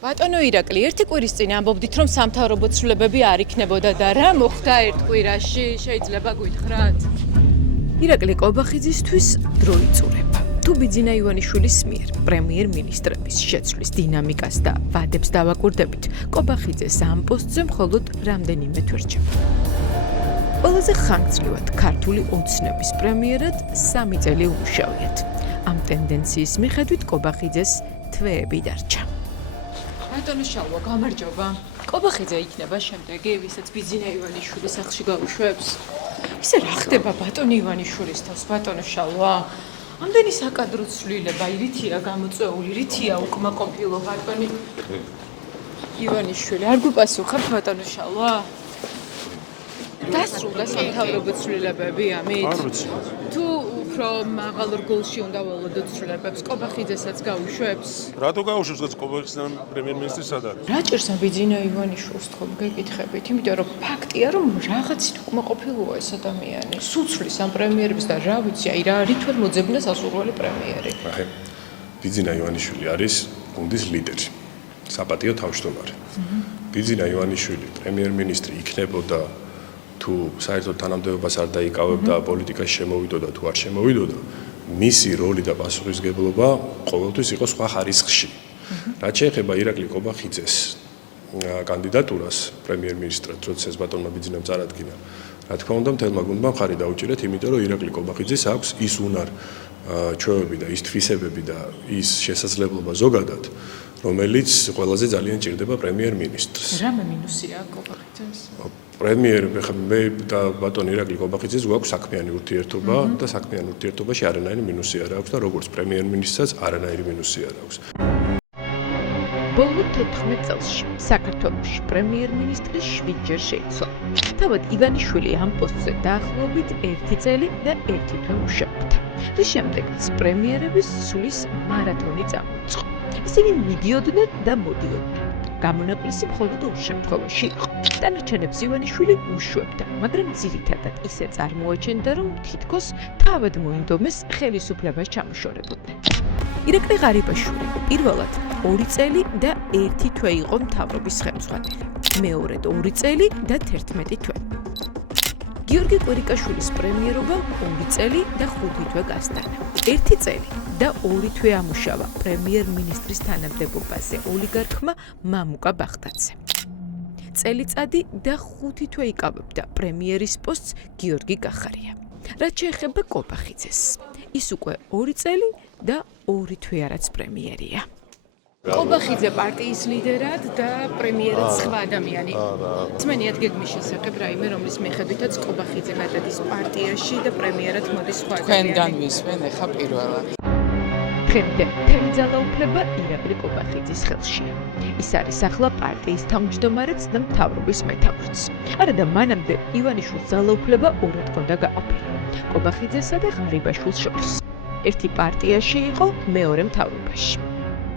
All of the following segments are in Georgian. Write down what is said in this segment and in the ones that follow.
ბატონო ირაკლი, ერთი კვირის წინ ამბობდით, რომ სამთავრობო ცვლილებები არ იქნებოდა და რა მოხდა ერთ კვირაში, შეიძლება გითხრათ? ირაკლი ყობახიძისთვის დრო იწურება. თუ ბიძინა ივანიშვილის მიერ პრემიერ-მინისტრების შეცვლის დინამიკას და ვადებს დავაკვირდებით, ყობახიძეს ამ პოსტზე მხოლოდ რამდენიმე თვე რჩება. ყველაზე ხანგრძლივად ქართული ოცნების პრემიერად 3 წელი უმუშავიათ. ამ ტენდენციის მიხედვით ყობახიძეს თვეები დარჩა. ბატონო შალვა, გამარჯობა. ყობახიძე იქნება შემდეგი, ვისაც ბიძინა ივანიშვილის სახლში გაუშვებს. ისე რა ხდება ბატონი ივანიშვილის თავს, ბატონო შალვა? ამდენი საკადრო ცვლილება, რითია გამოწვეული, რითია უკმაყოფილო ბატონი ივანიშვილი? არ გუპასუხებთ ბატონო შალვა? დასრულდა სამთავრობო ცვლილებები ამით? არ ვიცი. თუ უფრო მაღალ რგოლში უნდა ვალოდოთ ცვლილებებს, ყობახიძესაც გაუშვებს? რატო გაუშვებს ყობახიძე პრემიერ-მინისტრი სად არის? რა ჭირს ბიძინა ივანიშვილს თქო გეკითხებით, იმიტომ რომ ფაქტია რომ რაღაცით უკმაყოფილოა ეს ადამიანი. სუცვლის ამ პრემიერებს და რა ვიცი, აი რა რითველ მოძებნა სასურველი პრემიერი. აი, ბიძინა ივანიშვილი არის გუნდის ლიდერი, საპატიო თავმჯდომარე. ბიძინა ივანიშვილი პრემიერ-მინისტრი იქნებოდა თუ საერთოდ თანამდებობას არ დაიკავებდა, პოლიტიკაში შემოვიდოდა თუ არ შემოვიდოდა, მისი როლი და პასუხისმგებლობა ყოველთვის იყო სხვა ხარისხში. რაც შეეხება ირაკლი ყობახიძეს კანდიდატურას პრემიერ-მინისტრად, როცა ეს ბატონმა ბიძინამ წარადგინა, რა თქმა უნდა, მთელმა გუნდმა მხარი დაუჭირეთ, იმიტომ რომ ირაკლი ყობახიძეს აქვს ის ჩვევები და ის თვისებები და ის შესაძლებლობა ზოგადად, რომელიც ყველაზე ძალიან ჭირდება პრემიერ-მინისტრს. რამე მინუსია ყობახიძეს? მე და ბატონი ირაკლი ყობახიძეს გვაქვს საქმიანი ურთიერთობა და საქმიან ურთიერთობაში არანაირი მინუსი არ აქვს და როგორც პრემიერ-მინისტრსაც არანაირი მინუსი არ აქვს. ბოლო 14 წელში საქართველოში პრემიერ-მინისტრის 7-ჯერ შეიცვალა. თავად ივანიშვილი ამ პოსტზე დაახლოებით 1 წელი და 1 თვე მუშაობდა. რის შემდეგაც პრემიერების ცვლის მარათონი წამოიწყო. ისინი მიდიოდნენ და მოდიოდნენ. გამონაკლისი მხოლოდ ორ შემთხვევაში იყო. დანარჩენებს ივანიშვილი უშვებდა, მაგრამ ძირითადად ისე წარმოაჩენდა, რომ თითქოს თავად მოინდომეს ხელისუფლებას ჩამოშორებოდნენ. ირაკლი ღარიბაშვილი პირველად 2 წელი და 1 თვე იყო მთავრობის ხელმძღვანელი. მეორედ 2 წელი და 11 თვე. გიორგი კვირიკაშვილის პრემიერობა 2 წელი და 5 თვე გასტანა. 1 წელი და 2 თვე ამუშავა პრემიერ-მინისტრის თანამდებობაზე ოლიგარქმა მამუკა ბახტაძე. წელიწადი და 5 თვე იკავებდა პრემიერის პოსტს გიორგი კახარია. რაც შეეხება ყობახიძეს, ის უკვე 2 წელი და 2 თვე არაც პრემიერია. ყობახიძე პარტიის ლიდერად და პრემიერად სხვა ადამიანი. ძმენიათ გეგმის შესახებ რაიმე, რომლის მიხედვითაც ყობახიძე გადადის პარტიაში და პრემიერად მოდის სხვა ადამიანი. თქვენგან ვისმენ ახლა პირველად. დღემდე მთელი ძალაუფლება ირაკლი ყობახიძის ხელშია. ის არის ახლა პარტიის თავმჯდომარეც და მთავრობის მეთაურიც. არა და მანამდე ივანიშვილს ძალაუფლება ორად ჰქონდა გაყოფილი. ყობახიძესა და ღარიბაშვილს შორის. ერთი პარტიაში იყო, მეორე მთავრობაში.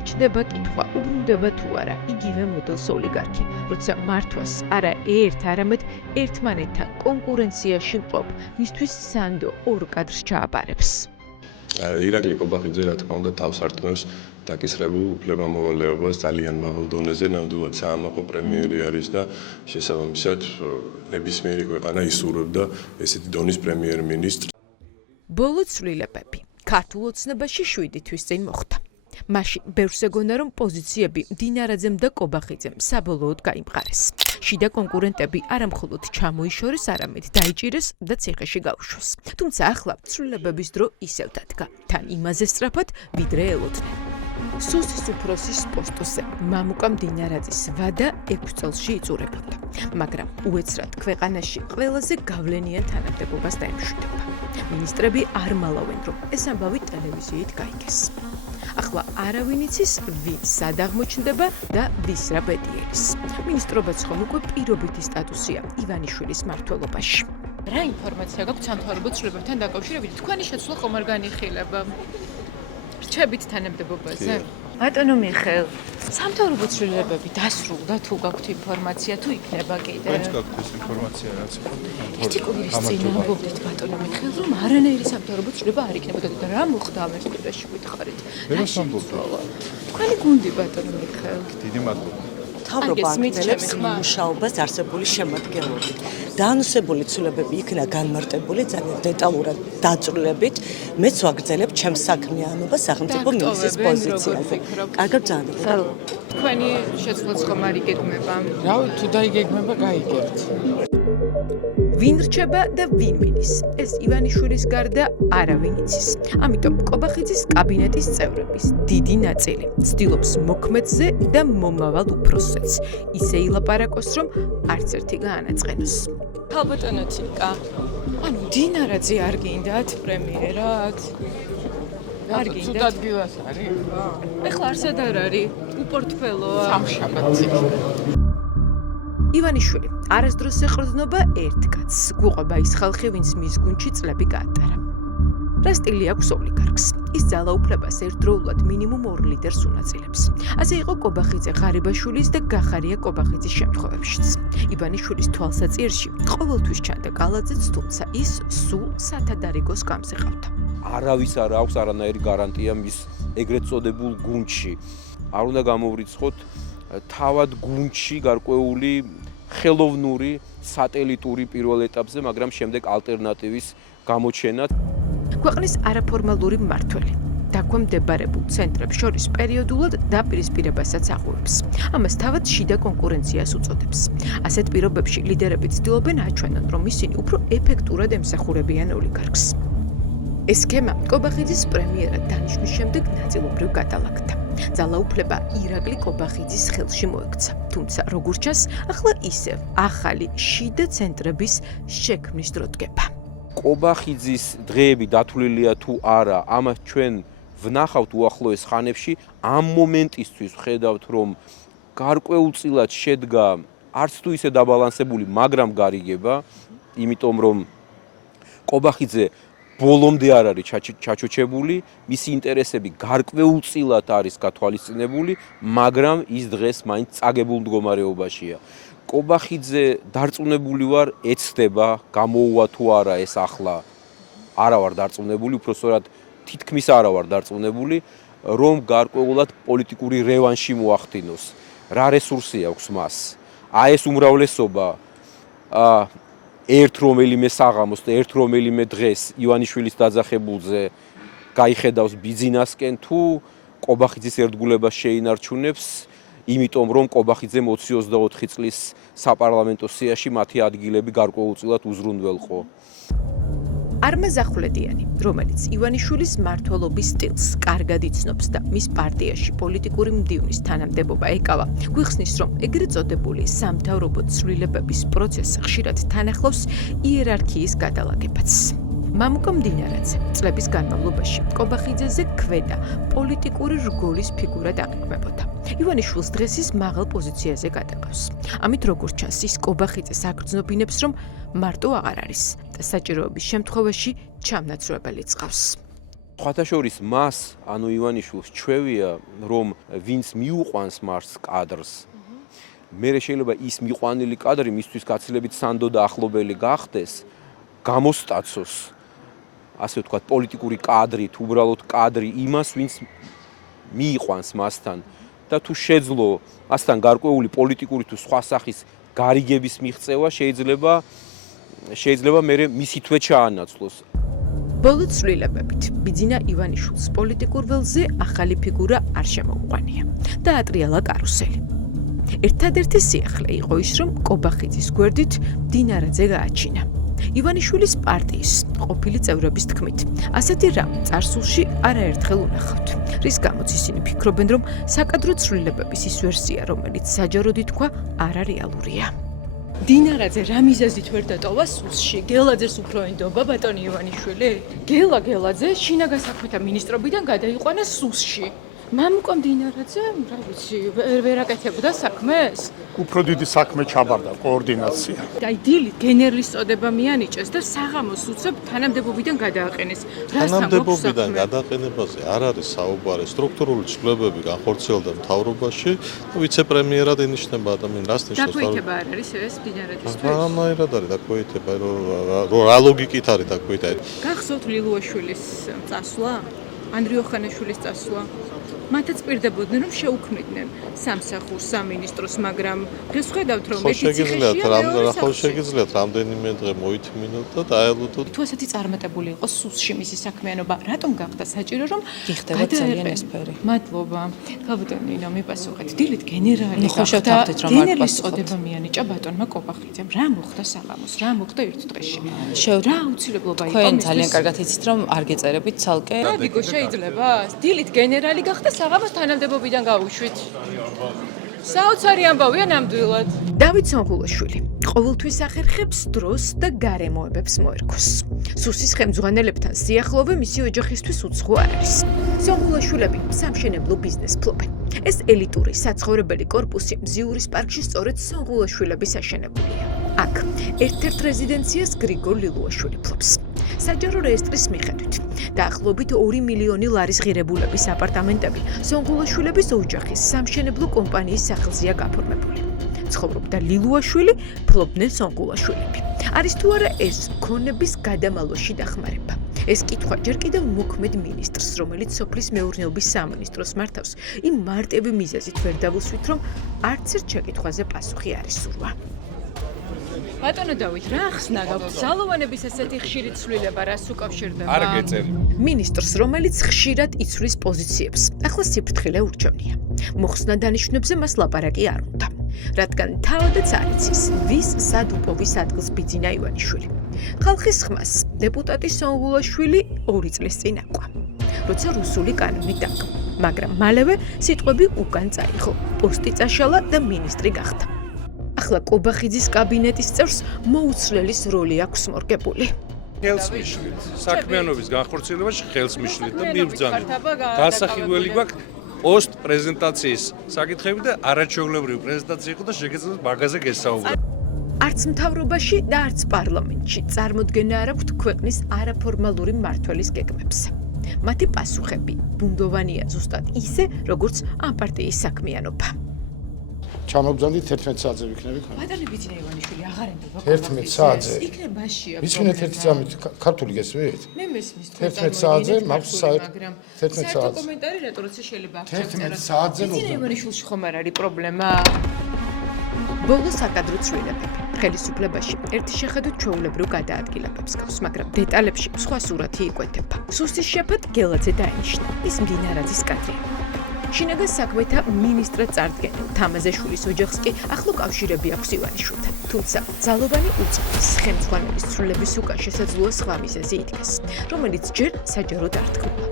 ჩდება კითხვა, უბრუნდება თუ არა იგივე მოდელს ოლიგარქი, როცა მართვას არა ერთ, არამედ ერთმანეთთან კონკურენციაში მყოფ, მისთვის სანდო ორ კადრს ჩააბარებს. ირაკლი ყობახიძე რა თქმა უნდა თავს არტყმევს დაკისრებულ უფლებამოვალეობას ძალიან მაღალ დონეზე, ნამდვილად საამაყო პრემიერი არის და შესაბამისად ნებისმიერი ქვეყანა ისურვებდა ესეთი დონის პრემიერ-მინისტრს. ბოლო ცვლილებები ქართულ ოცნებაში 7 თვის წინ მოხდა. მაშინ ბევრს ეგონა, რომ პოზიციები დინარაძემ და ყობახიძემ საბოლოოდ გაიმყარეს. შიდა კონკურენტები არა მხოლოდ ჩამოიშორეს, არამედ დაიჭირეს და ციხეში გაუშვეს. თუმცა ახლა ცვლილებების დრო ისევ დადგა, თან იმაზე სწრაფად, ვიდრე ელოდნენ. სუსის უფროსის პოსტზე მამუკამ დინარაძის ვადა 6 წელში იწურებოდა, მაგრამ უეცრად ქვეყანაში ყველაზე გავლენიან თანამდებობას დაემშვიდობა. მინისტრები არ მალავენ, რომ ეს ამბავი ტელევიზიით გაიგეს. ახლა არავინ იცის, ვინ სად აღმოჩნდება და ვის რა ბედიერის. მინისტრობაც ხომ უკვე პირობითი სტატუსია ივანიშვილის მმართველობაში. რა ინფორმაცია გაქვთ სამთავრობო ცვლილებებთან დაკავშირებით? თქვენი შეცვლა ხომ არ განიხილება? რჩებით თანამდებობაზე? ბატონო მიხეილ, სამთავრობო ცვლილებები დასრულდა თუ გაქვთ ინფორმაცია თუ იქნება კიდე? ვინც გაქვთ ეს ინფორმაცია რაც იყო? ერთი კვირის წინ ამბობდით ბატონო მიხეილ, რომ არანაირი სამთავრობო ცვლილება არ იქნებოდა და რა მოხდა ამ ერთ კვირაში გითხარით? ვერა სამბობდით. თქვენი გუნდი ბატონო მიხეილ. დიდი მადლობა. მთავრობა აკრძალებს მუშაობას არსებული შემადგენლობით. დაანონსებული ცვლილებები იქნა განმარტებული ძალიან დეტალურად დაწვრილებით. მეც ვაგრძელებ ჩემს საქმიანობას სახელმწიფო მინისტრის პოზიციაზე. კარგად ბრძანებთ. თქვენი შეცვლაც ხომ არ იგეგმება? რავი, თუ დაიგეგმება, გაიგებთ. ვინ რჩება და ვინ მიდის? ეს ივანიშვილის გარდა არავინ იცის. ამიტომ კობახიძის კაბინეტის წევრების დიდი ნაწილი ცდილობს მოქმედზე და მომავალ უფროსებს ისე ილაპარაკოს, რომ არც ერთი გაანაწყენოს. ხალბატონო ციკა. ანუ დინარაძე არ გინდათ პრემიერად? არ თუ გინდათ? დადგილას არის? ეხლა არსად არ არის? უპორტფელოა. სამშაბათი. ივანიშვილი არასდროს ეყრდნობა ერთ კაცს, გვუყვება ის ხალხი, ვინც მის გუნდში წლები გაატარა. რა სტილი აქვს ოლიგარქს? ის ძალაუფლებას ერთდროულად მინიმუმ 2 ლიდერს უნაწილებს. ასე იყო კობახიძე ღარიბაშვილის და გახარია კობახიძის შემთხვევებშიც. ივანიშვილის თვალსაჩინში ყოველთვის ჩანდა გალაძეც, თუმცა ის სულ სათადარიგოს გამზე ყავდა. არავის არ აქვს არანაირი გარანტია მის ეგრეთ წოდებულ გუნდში. არ უნდა გამოვრიცხოთ თავად გუნდში გარკვეული ხელოვნური სატელიტური პირველ ეტაპზე, მაგრამ შემდეგ ალტერნატივის გამოჩენა. ქვეყნის არაფორმალური მმართველი დაქვემდებარებულ ცენტრებს შორის პერიოდულად დაპირისპირებასაც აღუებს. ამას თავად შიდა კონკურენციას უწოდებს. ასეთ პირობებში ლიდერები ცდილობენ აჩვენონ, რომ ისინი უფრო ეფექტურად ემსახურებიან ოლიგარქს. ეს სქემა კობახიძის პრემიერად დანიშნვის შემდეგ ნაწილობრივ გადალაგდა. ძალაუფლება ირაკლი კობახიძის ხელში მოექცა. თუმცა, როგორც ჩანს, ახლა ისევ ახალი შიდა ცენტრების შექმნის დრო დგება. კობახიძის დღეები დათვლილია თუ არა, ამას ჩვენ ვნახავთ უახლოეს ხანებში. ამ მომენტისთვის ვხედავთ, რომ გარკვეულწილად შედგა არც თუ ისე დაბალანსებული, მაგრამ გარიგება, იმიტომ რომ კობახიძე ბოლომდე არ არის ჩაჩუჩებული, მისი ინტერესები გარკვეულწილად არის გათვალისწინებული, მაგრამ ის დღეს მაინც წაგებულ მდგომარეობაშია. კობახიძე დარწმუნებული ვარ, ეცდება, გამოუვა თუ არა ეს ახლა. არა ვარ დარწმუნებული, უпроსტად თითქმის არა ვარ დარწმუნებული, რომ გარკვეულად პოლიტიკური რევანში მოახდინოს. რა რესურსი აქვს მას? ეს უმრავლესობა ერთ რომელიმე საღამოს და ერთ რომელიმე დღეს ივანიშვილის დაძახებულზე გაიხედავს ბიძინასკენ თუ კობახიძის ერთგულებას შეინარჩუნებს, იმიტომ რომ კობახიძემ 24 წლის საპარლამენტო სიაში მათი ადგილები გარკვეულწილად უზრუნველყო. არმაზ ზახვლედიანი, რომელიც ივანიშვილის მმართველობის სტილს კარგად იცნობს და მის პარტიაში პოლიტიკური მდივნის თანამდებობა ეკავა, გვიხსნის, რომ ეგრეთ წოდებული სამთავრობო ცვლილებების პროცესი ხშირად თან ახლავს იერარქიის გადალაგებაც. მამუკა მდინარაძე წლების განმავლობაში კობახიძეზე ქვედა პოლიტიკური რგოლის ფიგურად აღიქმებოდა. ივანიშვილს დღეს ის მაღალ პოზიციაზე გადაგავს. ამით როგორც ჩანს, ის კობახიძეს აგრძნობინებს, რომ მარტო აღარ არის და საჭიროების შემთხვევაში ჩამნაცვლებელი წყავს. ხათაშორის მას, ანუ ივანიშვილს ჩვევია, რომ ვინც მიუყვანს მას კადრს, მერე შეიძლება ის მიყვანილი კადრი მისთვის გაცილებით სანდო და ახლობელი გახდეს, გამოსტაცოს ასე ვთქვათ, პოლიტიკური კადრით, უბრალოდ კადრი იმას, ვინც მიიყვანს მასთან და თუ შეძლო მასთან გარკვეული პოლიტიკური თუ სხვა სახის გარიგების მიღწევა შეიძლება მერე მისი თვე ჩაანაცვლოს. ბოლო ცვლილებებით ბიძინა ივანიშვილს პოლიტიკურ ველზე ახალი ფიგურა არ შემოუყვანია და ატრიალა კარუსელი. ერთადერთი სიახლე იყო ის, რომ კობახიძის გვერდით დინარაძე გააჩინა. ივანიშვილის პარტიის ყოფილი წევრების თქმით, ასეთი რამ წარსულში არაერთხელ უნახავთ, რის გამოც ისინი ფიქრობენ, რომ საკადრო ცვლილებების ის ვერსია, რომელიც საჯაროდ ითქვა, არარეალურია. დინარაძე რა მიზეზით ვერ დატოვა სუსში? გელაძეს უფრო ენდობა ბატონი ივანიშვილი? გელაძე შინაგან საქმეთა მინისტრობიდან გადაიყვანა სუსში. მამუკა მდინარაძე, რა ვიცი, ვერ აკეთებდა საქმეს? უფრო დიდი საქმე ჩაბარდა კოორდინაცია. აი დილით გენერლის წოდება მიანიჭეს და საღამოს უცებ თანამდებობიდან გადააყენეს. თანამდებობიდან გადაყენებაზე არ არის საუბარი. სტრუქტურული ცვლილებები განხორციელდა მთავრობაში. ვიცე-პრემიერად ინიშნება ადამიანი, რას ნიშნავს? დაქვეითება არ არის ეს მდინარაძისთვის? რანაირად არის დაქვეითება, რა ლოგიკით არის დაქვეითება? გახსოვთ ლილუაშვილის წასვლა? ანდრიო ხანაშვილის წასვლა? მათაც პირდებოდნენ რომ შეუქმნიდნენ სამსახურს, სამინისტროს, მაგრამ დღეს ხედავთ რომ შეგიძლიათ რამდენიმე დღე მოითმინოთ და დაელოდოთ. თუ ასეთი წარმატებული იყო სუსში მისი საქმიანობა, რატომ გახდა საჭირო რომ გიხდება ძალიან ესფერი. მადლობა. ქალბატონი ნინო მიპასუხეთ. დილით გენერალი ხო, შევთავაზეთ, რომ არ გენერლის პასუხობთ. წოდება მიანიჭა ბატონმა კობახიძემ. რა მოხდა საღამოს? რა მოხდა ერთ დღეში? რა აუცილებლობა იყო? თქვენ ძალიან კარგად იცით რომ არ გეწერებით ცალკე. რადიკო შეიძლება? დილით გენერალი გახდა საღამოს თანამდებობიდან გავუშვით. საოცარი ამბავია ნამდვილად. დავით სონღულაშვილი ყოველთვის ახერხებს დროს და გარემოებებს მოერქოს. სუსის ხელმძღვანელებთან სიახლოვე მისი ოჯახისთვის უცხო არ არის. სონღულაშვილები სამშენებლო ბიზნეს ფლობენ. ეს ელიტური საცხოვრებელი კორპუსი მზიურის პარკში სწორედ სონღულაშვილების აშენებულია. აქ ერთ-ერთ რეზიდენციას გრიგორ ლილუაშვილი ფლობს. საჯარო რეესტრის მიხედვით დაახლოებით 2 მილიონი ლარის ღირებულების აპარტამენტები სონღულაშვილების ოჯახის სამშენებლო კომპანიის სახელზეა გაფორმებული. ცხოვრობდა ლილუაშვილი, ფლობდნენ სონღულაშვილები. არის თუ არა ეს ქონების გადამალოში დახმარება? ეს კითხვა ჯერ კიდევ მოქმედ მინისტრს, რომელიც სოფლის მეურნეობის სამინისტროს მართავს, იმ მარტივი მიზეზით ვერ დავუსვით, რომ არც ერთ შეკითხვაზე პასუხი არ ისურვა. ბატონო დავით, რა ახსნა გაქვთ ძალოვანების ესეთი ხშირი ცვლილება, რას უკავშირდება? არ გეწერი. მინისტრს, რომელიც ხშირად იცვლის პოზიციებს, ახლა სიფრთხილე ურჩევნია. მოხსნა დანიშნებზე მას ლაპარაკი არ უნდა. რადგან თავადაც არ იცის, ვის სად უპოვის ადგილს ბიძინა ივანიშვილი. ხალხის ხმას დეპუტატი სონღულაშვილი 2 წლის წინ აკვა, როცა რუსული კანონი დაგო, მაგრამ მალევე სიტყვები უკან წაიღო, პოსტი წაშალა და მინისტრი გახდა. ახლა კობახიძის კაბინეტის წევრს მოუცვლელის როლი აქვს მორგებული. ხელს მიშლით. საქმიანობის განხორციელებაში ხელს მიშლით და მიბრძანეთ. გასახილველი გვაქვს პოსტ პრეზენტაციის საკითხები და არაჩვეულებრივი პრეზენტაცია იყო და შეგეძლოთ მაგაზე გესაუბროთ. არც მთავრობაში და არც პარლამენტში წარმოდგენა არ აქვთ ქვეყნის არაფორმალური მმართველის გეგმებს. მათი პასუხები ბუნდოვანია ზუსტად ისე, როგორც ამ პარტიის საქმიანობა. ჩამოგზავნით 11 საათზე ვიქნები ხომ? ბატონი ბიძინა ივანიშვილი აღარ ენდება. 11 საათზე. იქნებაშია. მისმინეთ 1 წამით ქართული გესმით? მე მესმის 11 საათზე მაქვს საერთო 11 საათზე. კომენტარი რატო როცა შეიძლება 11 საათზე ბიძინა ივანიშვილში ხომ არ არის პრობლემა? ბოლო საკადრო ცვლილებები ხელისუფლებაში ერთი შეხედვით ჩვეულებრივ გადაადგილებებს გავს, მაგრამ დეტალებში სხვა სურათი იკვეთება. სუსის შეფად გელაძე დაინიშნა, ის მდინარაძის კადრია. შინაგან საქმეთა მინისტრად წარდგენილ თამაზეშვილის ოჯახს კი ახლო კავშირები აქვს ივანიშვილთან. თუმცა ძალოვანი უწყების ხელმძღვანელის ცვლილების უკან შესაძლოა სხვა მიზეზი იდგეს, რომელიც ჯერ საჯაროდ არ თქმულა.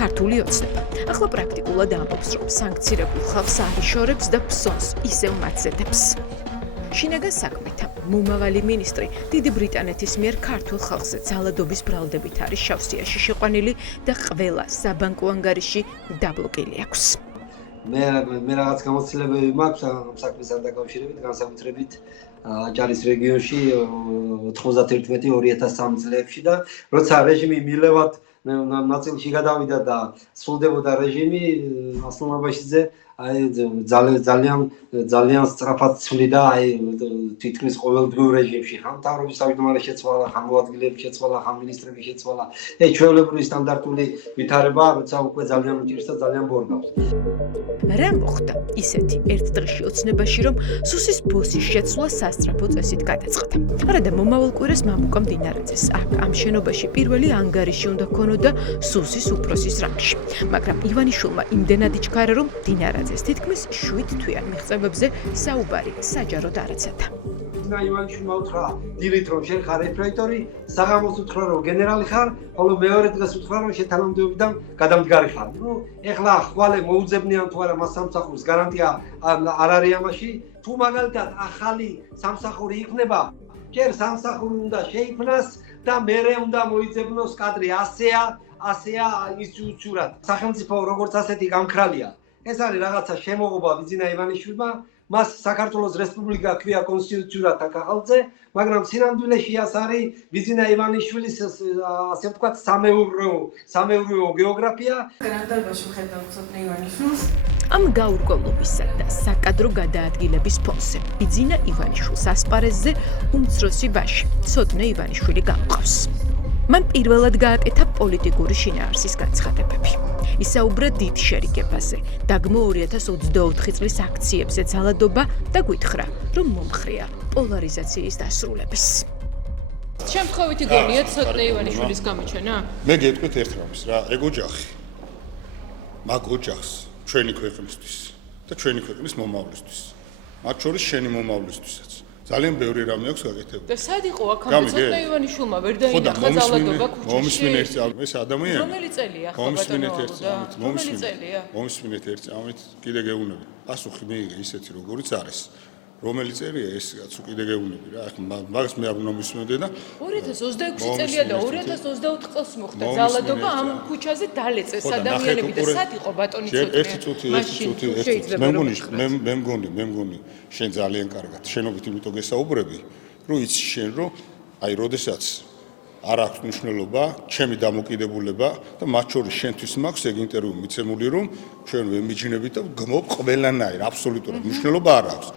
ქართული ოცნება ახლა პრაქტიკულად ამბობს, რომ სანქცირებულ ხალხს არიშორებს და ფსონს ისევ მათზედებს. შინაგან საქმეთა მომავალი მინისტრი დიდი ბრიტანეთის მიერ ქართულ ხალხზე ძალადობის ბრალდებით არის შავსიაში შეყვანილი და ყველა საბანკო ანგარიში დაბლოკილი აქვს. მე რაღაც გამოცდილებები მაქვს ამ საქმესთან დაკავშირებით, განსაკუთრებით აჭარის რეგიონში 91-2003 წლებში და როცა რეჟიმი მილევად ნაწილში გადავიდა და სრულდებოდა რეჟიმი, ასლამაბაშიძე ძალიან სწრაფად ცვლიდა თითქმის ყოველდღიურ რეჟიმში. ხან მთავრობის თავმჯდომარე შეცვალა, ხან მოადგილეები შეცვალა, ხან მინისტრები შეცვალა. ჩვეულებრივი სტანდარტული ვითარება, როცა უკვე ძალიან უჭირს და ძალიან ბორგავს. რა მოხდა ისეთი ერთ დღეში ოცნებაში, რომ სუსის ბოსის შეცვლა სასწრაფო წესით გადაწყდა. არადა მომავალ კვირას მამუკა მდინარაძეს აქ ამ შენობაში პირველი ანგარიში უნდა ქონოდა სუსის უფროსის რანგში, მაგრამ ივანიშვილმა იმდენად იჩქარა, რომ მდინარაძეს თითქმის 7 თვიან მიღწევებზე საუბარი საჯაროდ არაცადა. ივანიშვილმა უთხრა დილით რომ შენ ხარ ეფრეიტორი, საღამოს უთხრა რომ გენერალი ხარ, ხოლო მეორე დღეს უთხრა რომ შენ თანამდებობიდან გადამდგარი ხარ. ეხლა ხვალე მოუძებნიან თუ არა მას სამსახურის გარანტია არ არის ამაში. თუ მაგალითად ახალი სამსახური იქნება, ჯერ სამსახური უნდა შეიქმნას და მერე უნდა მოიძებნოს კადრი. ასეა, ასეა ინსტიტუციურად. სახელმწიფო როგორც ასეთი გამქრალია. ეს არის რაღაცა შემოღობა ბიძინა ივანიშვილმა. მას საქართველოს რესპუბლიკა ქვია კონსტიტუციურად ახალზე, მაგრამ სინამდვილეში ეს არის ბიძინა ივანიშვილის ასე ვთქვათ სამეურვეო გეოგრაფია. განვითარებაში ხედავთ ცოტნე ივანიშვილს. ამ გაურკვევლობისა და საკადრო გადაადგილების ფონზე ბიძინა ივანიშვილს ასპარეზზე უმცროსი ვაჟი ცოტნე ივანიშვილი გამყავს. მან პირველად გააკეთა პოლიტიკური შინაარსის განცხადებები. ისაუბრა დიდ შერიგებაზე, დაგმო 2024 წლის აქციებზე ძალადობა და გვითხრა, რომ მომხრეა პოლარიზაციის დასრულების. შემთხვევითი გონია ცოტნე ივანიშვილის გამოჩენა? მე გეტყვით ერთ რამს რა, ეგ ოჯახი. მაგ ოჯახს ჩვენი ქვეყნისთვის და ჩვენი ქვეყნის მომავლისთვის. მათ შორის შენი მომავლისთვისაც. ძალიან ბევრი რამე აქვს გაკეთებული. და სად იყო აქამდე ცოტნე ივანიშვილმა ვერ დაინახა ძალადობა ქუჩაში? მომისმინე ერთ წამით, ეს ადამიანი. რომელი წელია ხო ბატონო? მომისმინეთ ერთ წამით, კიდე გეუბნები. პასუხი მიიღე ისეთი როგორიც არის. რომელი წერია ეს კაცო კიდე გეუბნები რა. ახლა მაგას მე არ მომისმენდე და 2026 წელია და 2024 წელს მოხდა ძალადობა ამ ქუჩაზე დალეწეს ადამიანები და სად იყო ბატონი ცოტნე? ერთი წუთი. მე მგონი შენ ძალიან კარგად შენობით იმიტომ გესაუბრები, რომ იცი შენ რომ აი როდესაც არ აქვს მნიშვნელობა ჩემი დამოკიდებულება და მათ შორის შენთვის მაქვს ეგ ინტერვიუ მიცემული რომ ჩვენ ვემიჯნებით და გმობ ყველანაირ აბსოლუტურად მნიშვნელობა არ აქვს.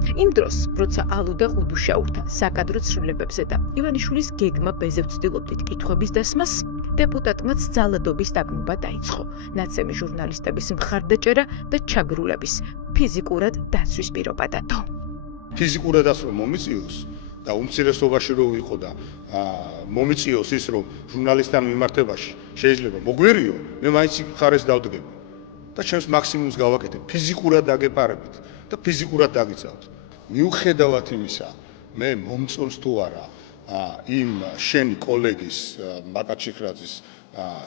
იმ დროს, როცა ალუ და ყუდუშაურთან საკადრო ცვლილებებზე და ივანიშვილის გეგმა ბეზე ვცდილობდით კითხვების დასმას, დეპუტატმაც ძალადობის დაგმობა დაიწყო, ნაცემი ჟურნალისტების მხარდაჭერა და ჩაგრულების ფიზიკურად დაცვის პირობა დადო. ფიზიკურადაც რომ მომიწიოს და უმცირესობაში რო იყო და მომიწიოს ის რომ ჟურნალისტთან მიმართებაში შეიძლება მოგვერიო, მე მაინც ხარეს დავდგები და ჩემს მაქსიმუმს გავაკეთებ ფიზიკურად დაგეპარებით და ფიზიკურად დაგიცავთ. მიუხედავად იმისა, მე მომწონს თუ არა იმ შენი კოლეგის მაკა ჩიხრაძის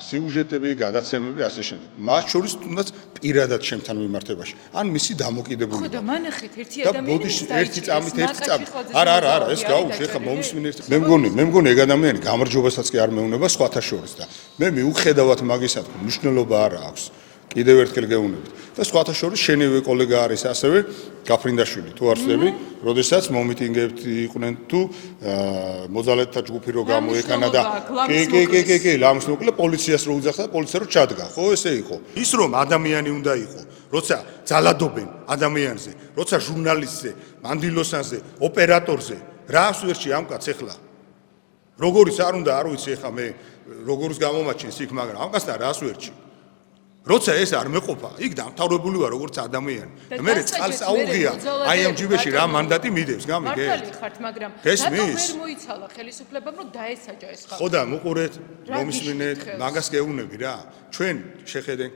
სიუჟეტები, გადაცემები ასე შემდეგ. მას შორის თუნდაც პირადად ჩემთან მიმართებაში. ან მისი დამოკიდებულება. ხო და მანახეთ ერთი ადამიანი ერთი წამით. არა, ეს გაუშვი ხა მომისმინეთ. მე მგონი ეგ ადამიანი გამარჯვებასაც კი არ მეუნება სხვათა შორის და მე მიუხედავად მაგისა მნიშვნელობა არ აქვს. კიდევ ერთხელ გეუბნებით. და სხვათა შორის შენივე კოლეგა არის ასევე გაფრინდაშვილი, თუ არ ვცდები, როდესაც მომიტინგებთ იყვნენ თუ მოძალეთთა ჯგუფი რო გამოეკანა და კი, ლამს მოკლე პოლიციას რო უძახდა, პოლიცია რო ჩადგა, ხო ესე იყო. ის რომ ადამიანი უნდა იყო, როცა ძალადობენ ადამიანზე, როცა ჟურნალისტზე, მანდილოსანზე, ოპერატორზე, რას ვერჩი ამ კაც ეხლა. როგორიც არ უნდა, არ ვიცი ეხლა მე როგორს გამომაჩენს იქ, მაგრამ ამ კაცთან რას ვერჩი. როცა ეს არ მეყოფა, იქ დამთავრებული ვარ როგორც ადამიანი. და მე წყალს აუღია, აი ამ ჯიბეში რა მანდატი მიდევს, გამიგე? მართალი ხართ, მაგრამ რატომ ვერ მოიცალა ხელისუფლებამ, რომ დაესაჯა ეს ხალხი? ხო და მოყურეთ, მომისმინეთ, მაგას გეუბნები რა. ჩვენ შეხედენ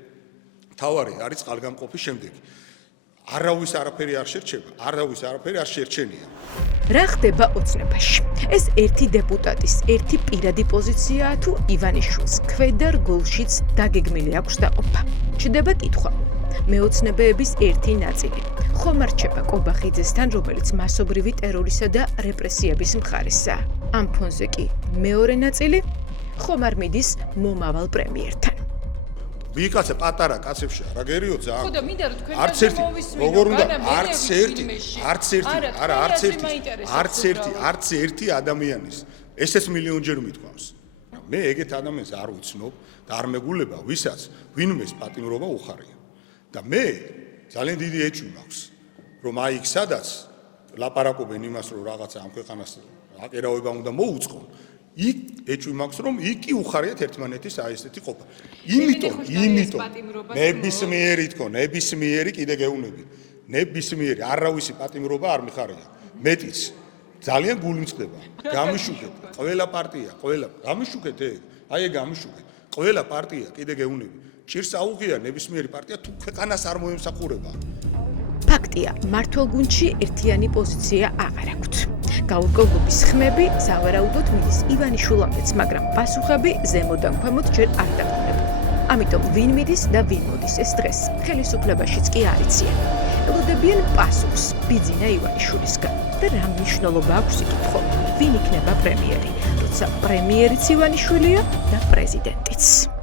თავარი არის წყალგამყოფის შემდეგი. არავის არაფერი არ შერჩება, არავის არაფერი არ შერჩენია. რა ხდება ოცნებაში? ეს ერთი დეპუტატის, ერთი პირადი პოზიციაა თუ ივანიშვილს ქვედა რგოლშიც დაგეგმილი აქვს დაყოფა. ჩდება კითხვა. მეოცნებეების ერთი ნაწილი. ხომ არ რჩება კობახიძესთან, რომელიც მასობრივი ტერორისა და რეპრესიების მხარესაა. ამ ფონზე კი მეორე ნაწილი ხომ არ მიდის მომავალ პრემიერთან. ვიკაცე პატარა კაცებში არა გერიო ძალიან. ხო და მინდა რომ თქვენ არც ერთი როგორ უნდა არც ერთი ადამიანის ესეც მილიონჯერ მithქვამს. მე ეგეთ ადამიანს არ ვიცნობ და არ მეგულება ვისაც ვინმეს პატიმრობა უხარია. და მე ძალიან დიდი ეჭვი მაქვს რომ აი იქ სადაც ლაპარაკობენ იმას რომ რაღაცა ამ ქვეყანას აკერავება უნდა მოუწყონ. იქ ეჭვი მაქვს რომ იქ კი უხარიათ ერთმანეთის აი ესეთი ყოფა. იმიტომ ნებისმიერი კიდე გეუბნები. ნებისმიერი არავისი პატიმრობა არ მიხარია. მეტიც ძალიან გულმწყდება. გამიშუქეთ ყველა პარტია, გამიშუქეთ ეგ. აი ეგ გამიშუქეთ. ყველა პარტია კიდე გეუბნები. ჭირს აუღია ნებისმიერი პარტია თუ ქვეყანას არ მოემსახურება. ფაქტია, მართლგუნდში ერთიანი პოზიცია აღარ აქვთ. გაურკვევლობის ხმები სავარაუდოდ მიდის ივანიშვილამდეც, მაგრამ პასუხები ზემოდან ქვემოთ ჯერ არ დაბრუნებულა. ამიტომ ვინ მიდის და ვინ მოდის ეს დღეს ხელისუფლებაშიც კი არ იციან. ელოდებიან პასუხს ბიძინა ივანიშვილისგან. და რა მნიშვნელობა აქვს იკითხო, ვინ იქნება პრემიერი, როცა პრემიერიც ივანიშვილია და პრეზიდენტიც.